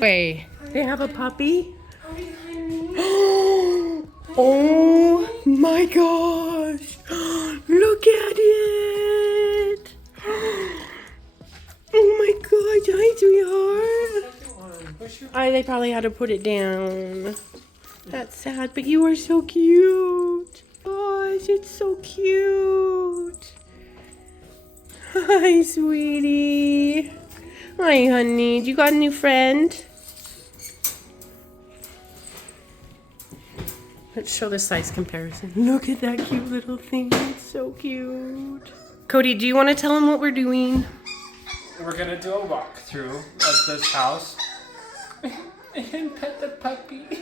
Wait, they have a puppy? Oh my gosh! Look at it! Oh my gosh, hi sweetheart! They probably had to put it down. That's sad, but you are so cute. Gosh, it's so cute. Hi, sweetie. Hi, honey. You got a new friend? Let's show the size comparison. Look at that cute little thing. It's so cute. Cody, do you want to tell them what we're doing? We're gonna do a walkthrough of this house and pet the puppy.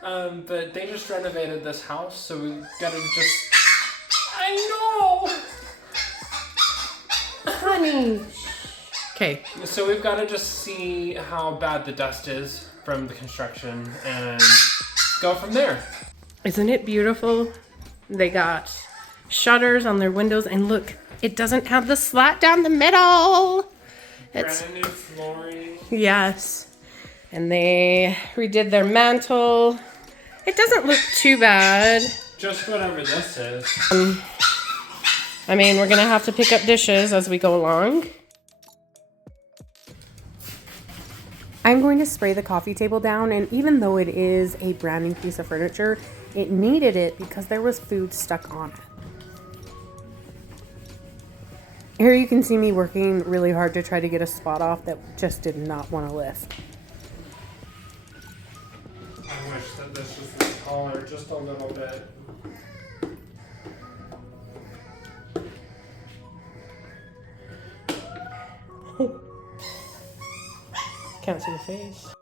But they just renovated this house, so we gotta just... I know! Honey. Okay. So we've gotta just see how bad the dust is from the construction and go from there. Isn't it beautiful? They got shutters on their windows, and look, it doesn't have the slat down the middle. It's brand new flooring. Yes. And they redid their mantle. It doesn't look too bad. Just whatever this is. I mean, we're gonna have to pick up dishes as we go along. I'm going to spray the coffee table down, and even though it is a brand new piece of furniture, it needed it because there was food stuck on it. Here you can see me working really hard to try to get a spot off that just did not want to lift. I wish that this was taller just a little bit. Can't see the face.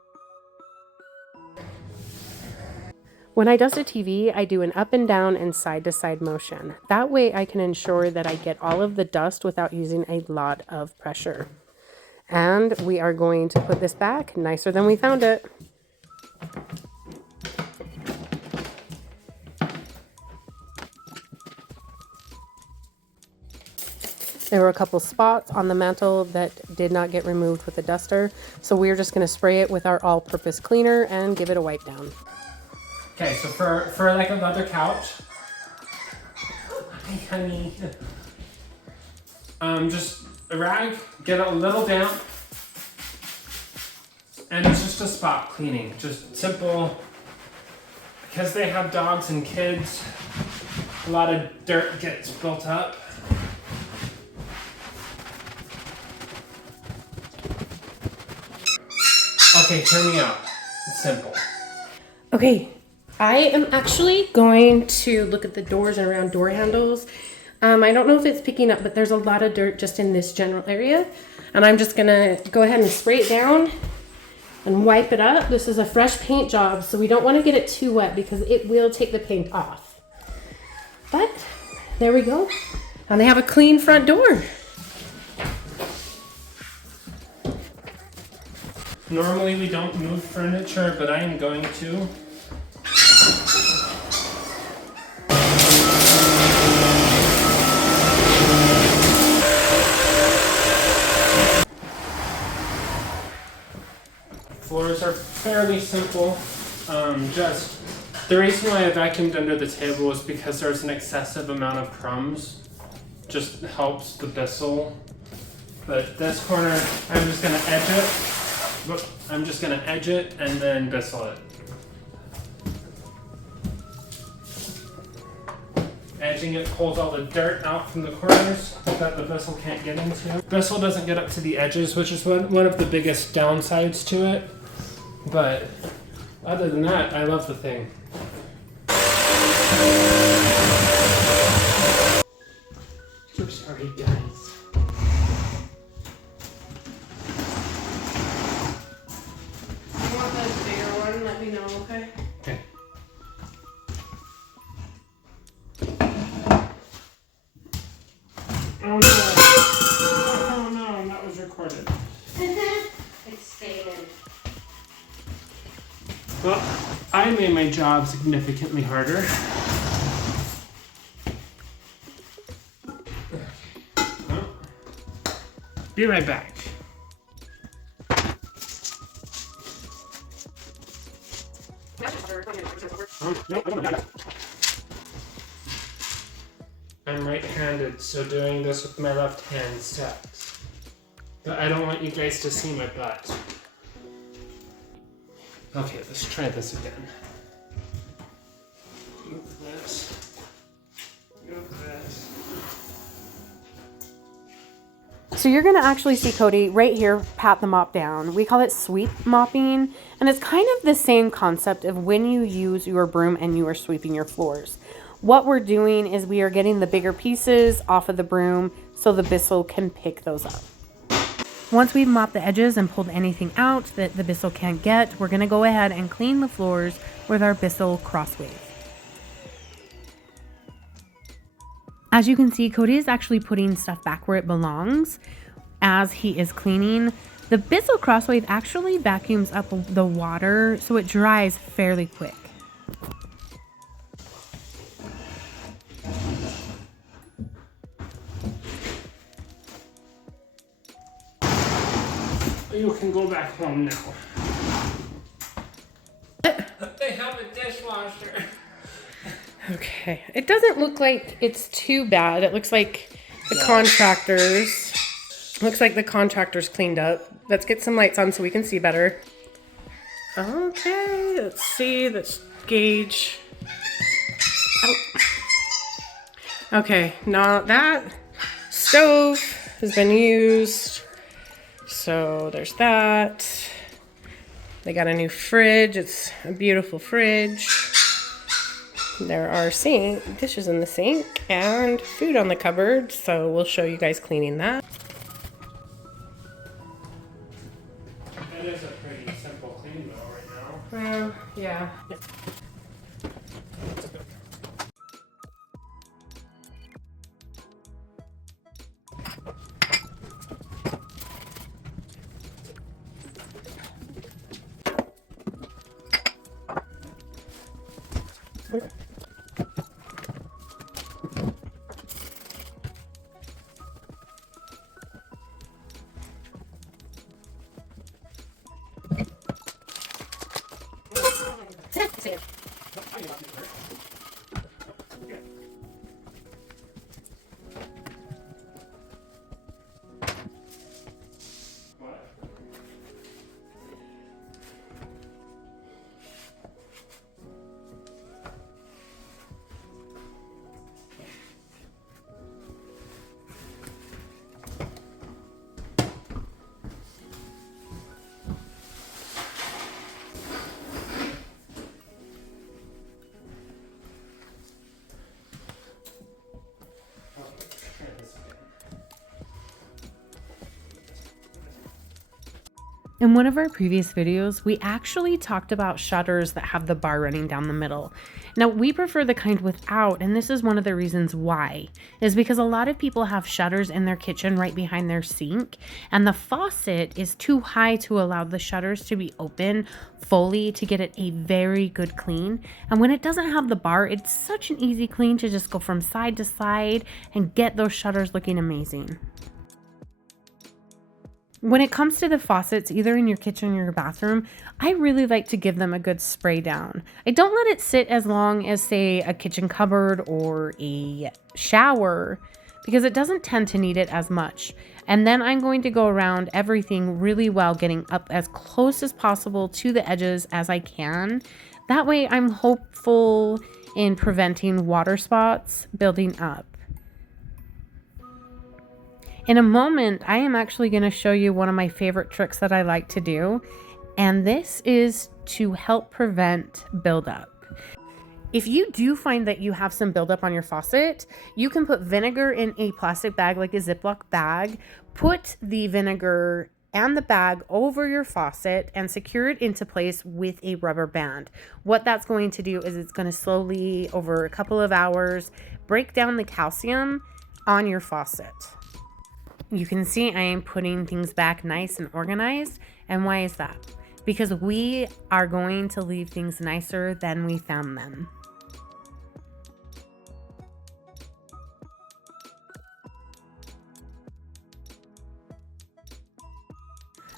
When I dust a TV, I do an up and down and side to side motion. That way I can ensure that I get all of the dust without using a lot of pressure. And we are going to put this back nicer than we found it. There were a couple spots on the mantle that did not get removed with the duster, so we're just going to spray it with our all-purpose cleaner and give it a wipe down. Okay, so for like a leather couch, hi honey, just a rag, get it a little damp, and it's just a spot cleaning, just simple. Because they have dogs and kids, a lot of dirt gets built up. Okay, hear me out. It's simple. Okay, I am actually going to look at the doors and around door handles. I don't know if it's picking up, but there's a lot of dirt just in this general area. And I'm just gonna go ahead and spray it down and wipe it up. This is a fresh paint job, so we don't want to get it too wet because it will take the paint off. But there we go. And they have a clean front door. Normally we don't move furniture, but I am going to. Floors are fairly simple. Just the reason why I vacuumed under the table is because there's an excessive amount of crumbs. Just helps the bissel. But this corner, I'm just gonna edge it. I'm just gonna edge it and then bissel it. Edging it pulls all the dirt out from the corners that the bissel can't get into. Bissel doesn't get up to the edges, which is one of the biggest downsides to it. But other than that, I love the thing. I'm sorry, guys. Let me know, okay? Okay. Oh no. Oh no, that was recorded. It's faded. Well, I made my job significantly harder. Be right back. I'm right-handed, so doing this with my left hand sucks. But I don't want you guys to see my butt. Okay, let's try this again. Move this. Move this. So you're gonna actually see Cody right here pat the mop down. We call it sweep mopping, and it's kind of the same concept of when you use your broom and you are sweeping your floors. What we're doing is we are getting the bigger pieces off of the broom so the Bissell can pick those up. Once we've mopped the edges and pulled anything out that the Bissell can't get, we're gonna go ahead and clean the floors with our Bissell Crosswave. As you can see, Cody is actually putting stuff back where it belongs as he is cleaning. The Bissell Crosswave actually vacuums up the water so it dries fairly quick. You can go back home now. They have a dishwasher. Okay, it doesn't look like it's too bad. It looks like the contractors cleaned up. Let's get some lights on so we can see better. Okay, let's see this gauge. Oh. Okay, now that stove has been used. So there's that. They got a new fridge. It's a beautiful fridge. There are dishes in the sink and food on the cupboard. So we'll show you guys cleaning that. That is a pretty simple clean though right now. Yeah. In one of our previous videos, we actually talked about shutters that have the bar running down the middle. Now, we prefer the kind without, and this is one of the reasons why, is because a lot of people have shutters in their kitchen right behind their sink, and the faucet is too high to allow the shutters to be open fully to get it a very good clean. And when it doesn't have the bar, it's such an easy clean to just go from side to side and get those shutters looking amazing. When it comes to the faucets, either in your kitchen or your bathroom, I really like to give them a good spray down. I don't let it sit as long as, say, a kitchen cupboard or a shower because it doesn't tend to need it as much. And then I'm going to go around everything really well, getting up as close as possible to the edges as I can. That way I'm hopeful in preventing water spots building up. In a moment, I am actually going to show you one of my favorite tricks that I like to do, and this is to help prevent buildup. If you do find that you have some buildup on your faucet, you can put vinegar in a plastic bag like a Ziploc bag, put the vinegar and the bag over your faucet and secure it into place with a rubber band. What that's going to do is it's going to slowly, over a couple of hours, break down the calcium on your faucet. You can see I am putting things back nice and organized. And why is that? Because we are going to leave things nicer than we found them.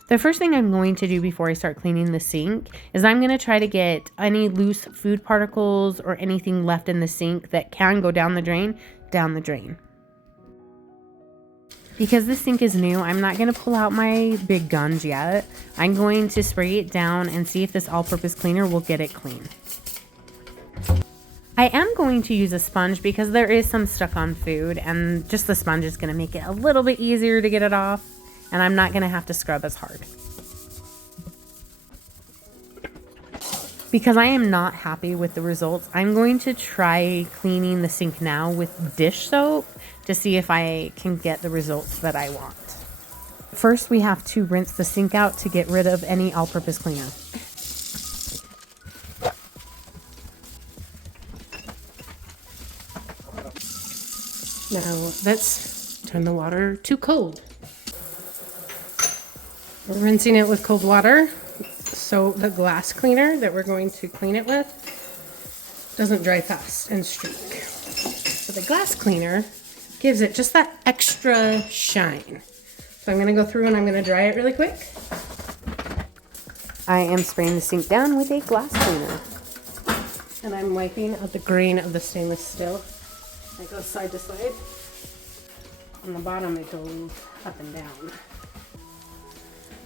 The first thing I'm going to do before I start cleaning the sink is I'm going to try to get any loose food particles or anything left in the sink that can go down the drain. Because this sink is new, I'm not going to pull out my big guns yet. I'm going to spray it down and see if this all-purpose cleaner will get it clean. I am going to use a sponge because there is some stuck on food, and just the sponge is going to make it a little bit easier to get it off, and I'm not going to have to scrub as hard. Because I am not happy with the results, I'm going to try cleaning the sink now with dish soap to see if I can get the results that I want. First, we have to rinse the sink out to get rid of any all-purpose cleaner. Now let's turn the water to cold. We're rinsing it with cold water so the glass cleaner that we're going to clean it with doesn't dry fast and streak. But the glass cleaner gives it just that extra shine. So I'm going to go through and I'm going to dry it really quick. I am spraying the sink down with a glass cleaner. And I'm wiping out the grain of the stainless steel. It goes side to side. On the bottom it goes up and down.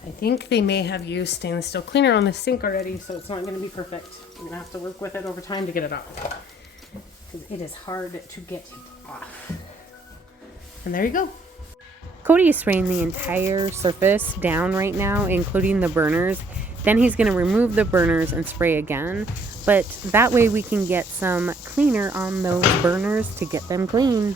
I think they may have used stainless steel cleaner on the sink already, so it's not going to be perfect. I'm going to have to work with it over time to get it off. Because it is hard to get off. And there you go. Cody is spraying the entire surface down right now, including the burners. Then he's going to remove the burners and spray again. But that way we can get some cleaner on those burners to get them clean.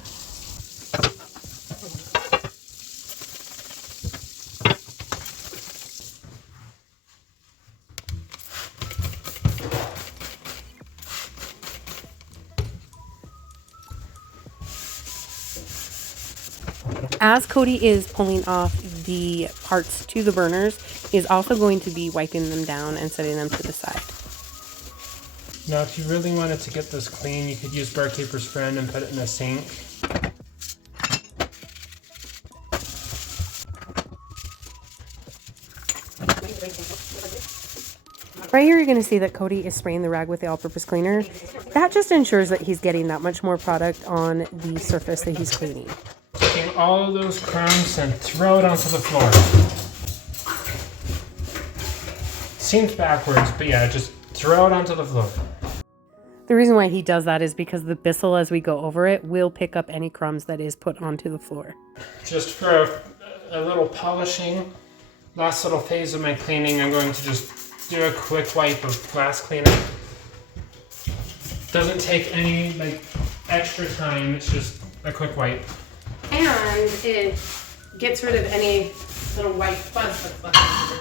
As Cody is pulling off the parts to the burners, he's also going to be wiping them down and setting them to the side. Now, if you really wanted to get this clean, you could use Barkeeper's Friend and put it in a sink. Right here you're going to see that Cody is spraying the rag with the all-purpose cleaner. That just ensures that he's getting that much more product on the surface that he's cleaning. Take all of those crumbs and throw it onto the floor. Seems backwards, but yeah, just throw it onto the floor. The reason why he does that is because the Bissell, as we go over it, will pick up any crumbs that is put onto the floor. Just for a little polishing, last little phase of my cleaning, I'm going to just do a quick wipe of glass cleaner. Doesn't take any extra time, it's just a quick wipe. And it gets rid of any little white fuzz that's left.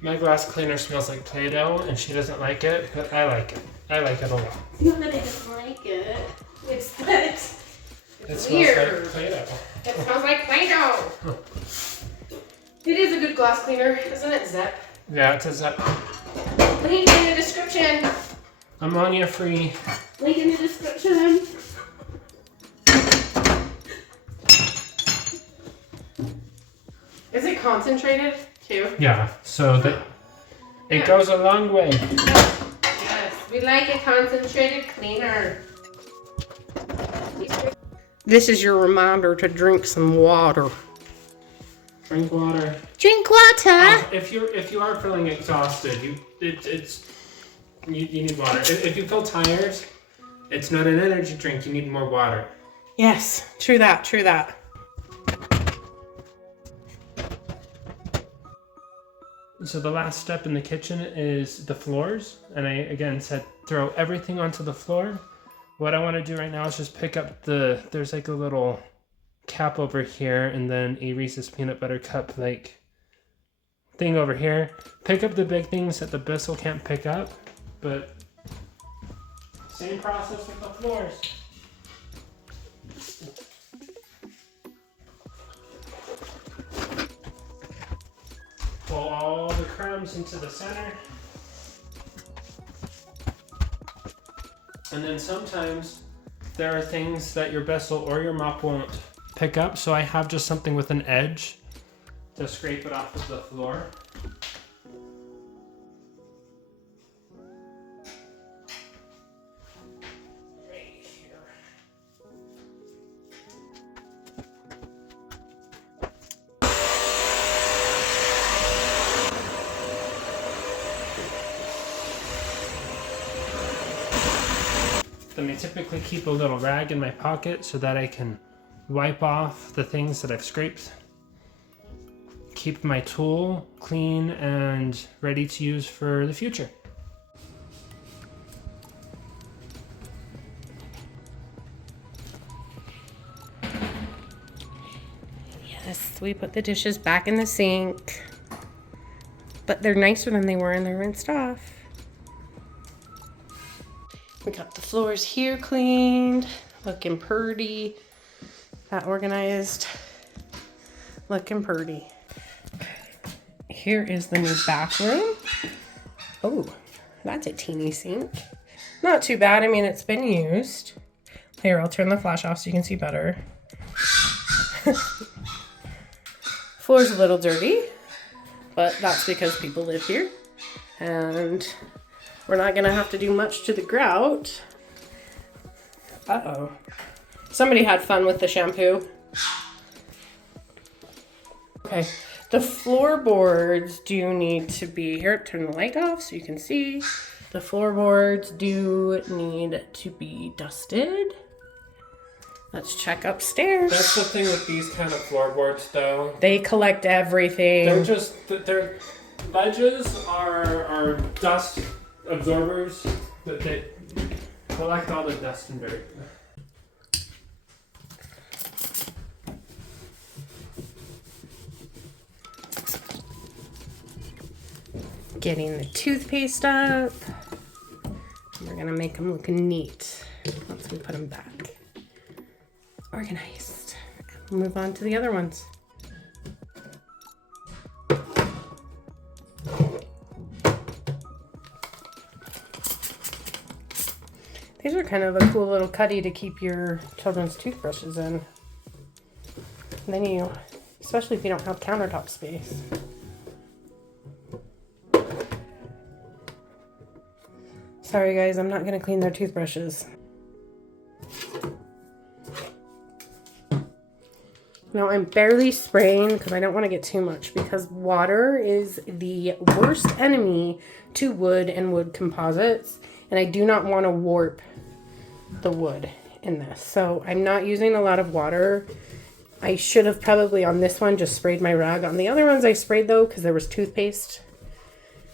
My glass cleaner smells like Play-Doh, and she doesn't like it, but I like it. I like it a lot. It's not that I don't like it. It's that It smells weird. like Play-Doh. It smells like Play-Doh. It is a good glass cleaner, isn't it, Zep? Yeah, it says that. Link in the description. Ammonia free. Link in the description. Is it concentrated too? Yeah, so that it goes a long way. Yes, we like a concentrated cleaner. This is your reminder to drink some water. Drink water. Drink water. If you are feeling exhausted, you need water. If you feel tired, it's not an energy drink. You need more water. Yes, true that. True that. So the last step in the kitchen is the floors, and I again said throw everything onto the floor. What I want to do right now is just pick up there's like a little cap over here, and then a Reese's peanut butter cup thing over here. Pick up the big things that the Bissell can't pick up, but same process with the floors. Pull all the crumbs into the center. And then sometimes there are things that your Bissell or your mop won't pick up, so I have just something with an edge to scrape it off of the floor. Right here. Then I typically keep a little rag in my pocket so that I can wipe off the things that I've scraped. Keep my tool clean and ready to use for the future. Yes, we put the dishes back in the sink, but they're nicer than they were and they're rinsed off. We got the floors here cleaned, looking pretty. That organized, looking pretty. Here is the new bathroom. Oh, that's a teeny sink. Not too bad. I mean, it's been used. Here, I'll turn the flash off so you can see better. Floor's a little dirty, but that's because people live here. And we're not gonna have to do much to the grout. Uh-oh. Somebody had fun with the shampoo. Okay, the floorboards do need to be, here, turn the light off so you can see. The floorboards do need to be dusted. Let's check upstairs. That's the thing with these kind of floorboards though. They collect everything. Their ledges are dust absorbers, but they collect all the dust and dirt. Getting the toothpaste up. We're gonna make them look neat once we put them back. Organized. We'll move on to the other ones. These are kind of a cool little cuddy to keep your children's toothbrushes in. And then you, especially if you don't have countertop space. Sorry guys, I'm not gonna clean their toothbrushes. Now I'm barely spraying because I don't want to get too much, because water is the worst enemy to wood and wood composites, and I do not want to warp the wood in this. So I'm not using a lot of water. I should have probably on this one just sprayed my rag. On the other ones I sprayed though because there was toothpaste.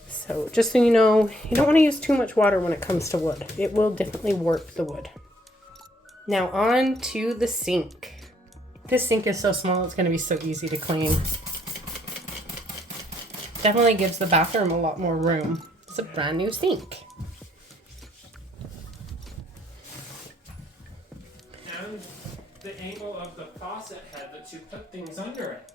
So just so you know, you don't want to use too much water when it comes to wood. It will definitely warp the wood. Now on to the sink. This sink is so small, it's going to be so easy to clean. Definitely gives the bathroom a lot more room. It's a brand new sink. And the angle of the faucet head that you put things under it.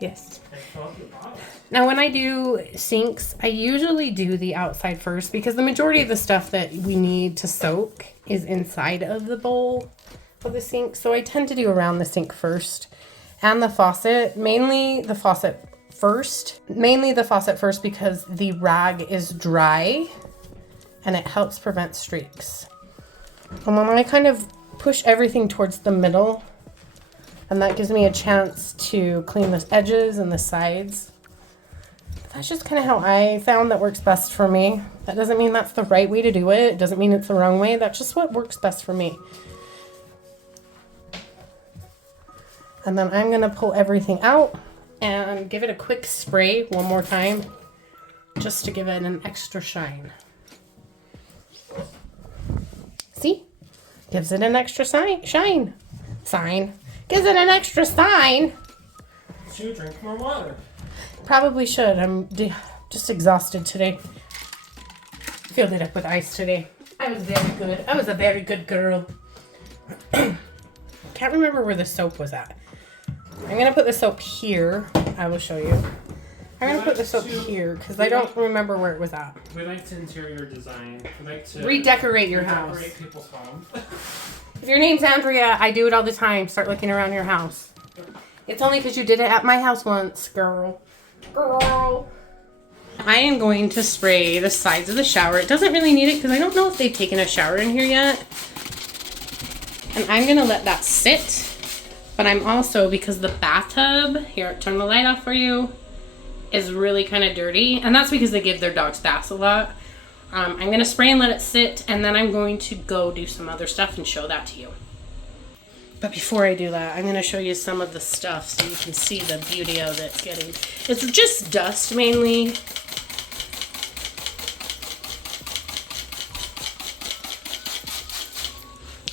Yes. And fill up the bottom. Now when I do sinks, I usually do the outside first because the majority of the stuff that we need to soak is inside of the bowl of the sink. So I tend to do around the sink first and the faucet, mainly the faucet first because the rag is dry and it helps prevent streaks. And then I kind of push everything towards the middle, and that gives me a chance to clean the edges and the sides. That's just kind of how I found that works best for me. That doesn't mean that's the right way to do it. It doesn't mean it's the wrong way. That's just what works best for me. And then I'm gonna pull everything out and give it a quick spray one more time, just to give it an extra shine. See? Gives it an extra shine. Gives it an extra sign. Should drink more water. Probably should. I'm just exhausted today. Filled it up with ice today. I was very good. I was a very good girl. Can't remember where the soap was at. I'm going to put the soap here. I will show you. I'm going to put the soap here because I don't remember where it was at. We like to interior design. We like to redecorate your house. Redecorate people's homes. If your name's Andrea, I do it all the time. Start looking around your house. It's only because you did it at my house once, girl. Girl. I am going to spray the sides of the shower. It doesn't really need it because I don't know if they've taken a shower in here yet. And I'm going to let that sit. But I'm also, because the bathtub, here, turn the light off for you, is really kind of dirty. And that's because they give their dogs baths a lot. I'm going to spray and let it sit. And then I'm going to go do some other stuff and show that to you. But before I do that, I'm going to show you some of the stuff so you can see the beauty of it getting. It's just dust mainly.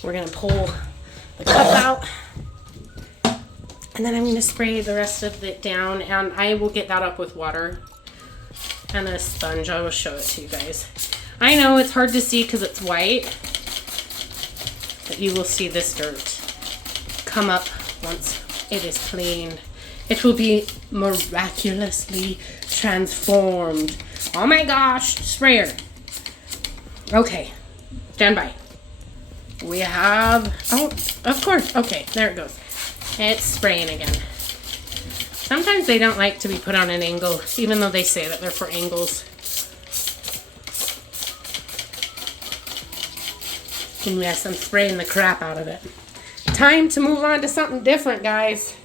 We're going to pull the cup out. And then I'm going to spray the rest of it down. And I will get that up with water and a sponge. I will show it to you guys. I know it's hard to see because it's white. But you will see this dirt come up once it is cleaned. It will be miraculously transformed. Oh my gosh, sprayer. Okay, stand by. We have, oh, of course, okay, there it goes. It's spraying again. Sometimes they don't like to be put on an angle, even though they say that they're for angles. And yes, I'm spraying the crap out of it. Time to move on to something different, guys.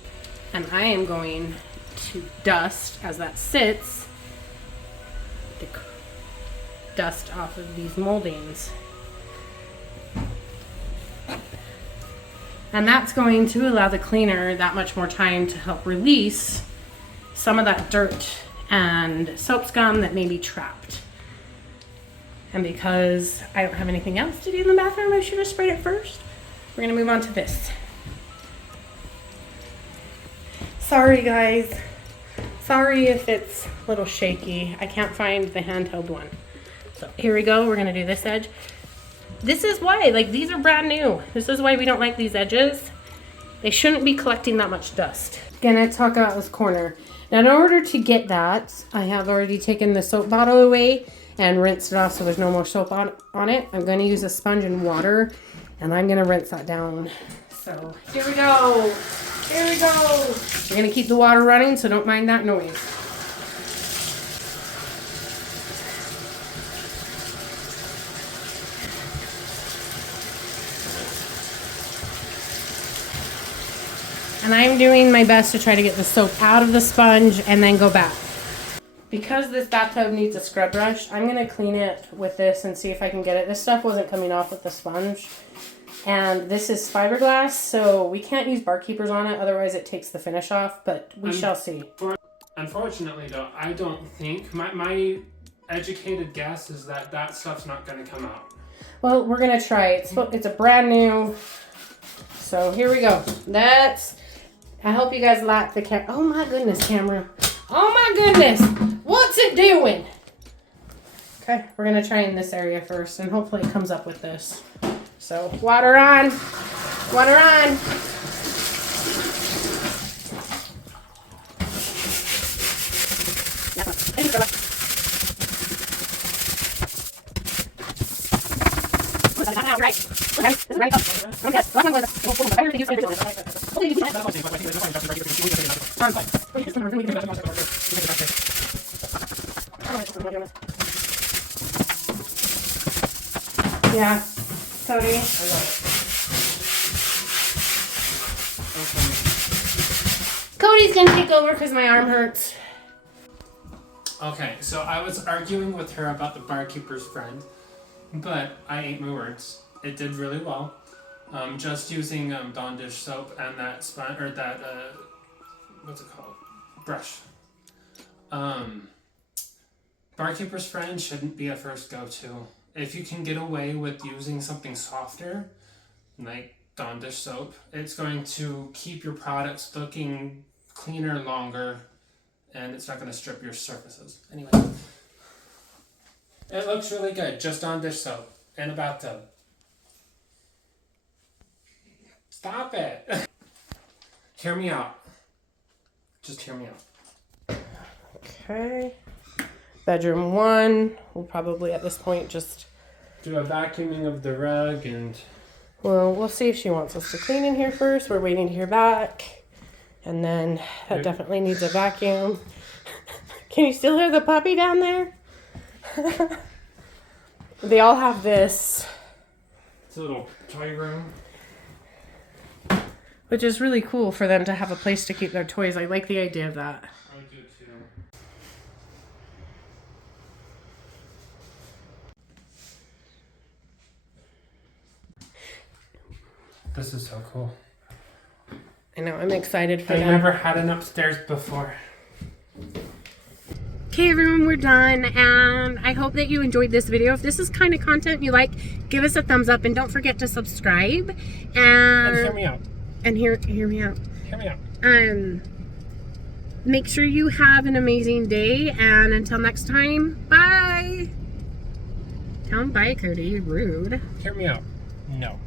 And I am going to dust, as that sits, the dust off of these moldings. And that's going to allow the cleaner that much more time to help release some of that dirt and soap scum that may be trapped. And because I don't have anything else to do in the bathroom, I should have sprayed it first. We're gonna move on to this. Sorry guys. Sorry if it's a little shaky. I can't find the handheld one. So here we go, we're gonna do this edge. This is why, like, these are brand new. This is why we don't like these edges. They shouldn't be collecting that much dust. Gonna talk about this corner. Now in order to get that, I have already taken the soap bottle away and rinsed it off so there's no more soap on it. I'm gonna use a sponge and water and I'm gonna rinse that down. So here we go. Here we go. We're gonna keep the water running, so don't mind that noise. And I'm doing my best to try to get the soap out of the sponge and then go back. Because this bathtub needs a scrub brush, I'm gonna clean it with this and see if I can get it. This stuff wasn't coming off with the sponge. And this is fiberglass, so we can't use barkeepers on it, otherwise it takes the finish off, but we shall see. Unfortunately though, I don't think, my educated guess is that that stuff's not gonna come out. Well, we're gonna try it. It's a brand new, so here we go. I hope you guys like the camera. Oh my goodness, camera. Oh my goodness, what's it doing? Okay, we're gonna try in this area first and hopefully it comes up with this. So, water on, water on. Yeah, Cody. Cody's gonna take over because my arm hurts. Okay, so I was arguing with her about the barkeeper's friend, but I ate my words. It did really well. Just using Dawn dish soap and that what's it called? Brush. Barkeeper's friend shouldn't be a first go-to. If you can get away with using something softer, like Dawn dish soap, it's going to keep your products looking cleaner longer, and it's not going to strip your surfaces. Anyway, it looks really good. Just Dawn dish soap and a bathtub. Stop it. Hear me out. Just hear me out. Okay. Bedroom 1. We'll probably at this point just do a vacuuming of the rug and... Well, we'll see if she wants us to clean in here first. We're waiting to hear back. And then that definitely needs a vacuum. Can you still hear the puppy down there? They all have this. It's a little toy room. Which is really cool for them to have a place to keep their toys. I like the idea of that. I do too. This is so cool. I know, I'm excited for I them. never had an upstairs before. Okay, everyone, we're done, and I hope that you enjoyed this video. If this is kind of content you like, give us a thumbs up, and don't forget to subscribe. And hear me out. And hear me out. Hear me out. Make sure you have an amazing day, and until next time, bye. Tell him bye, Cody. Rude. Hear me out. No.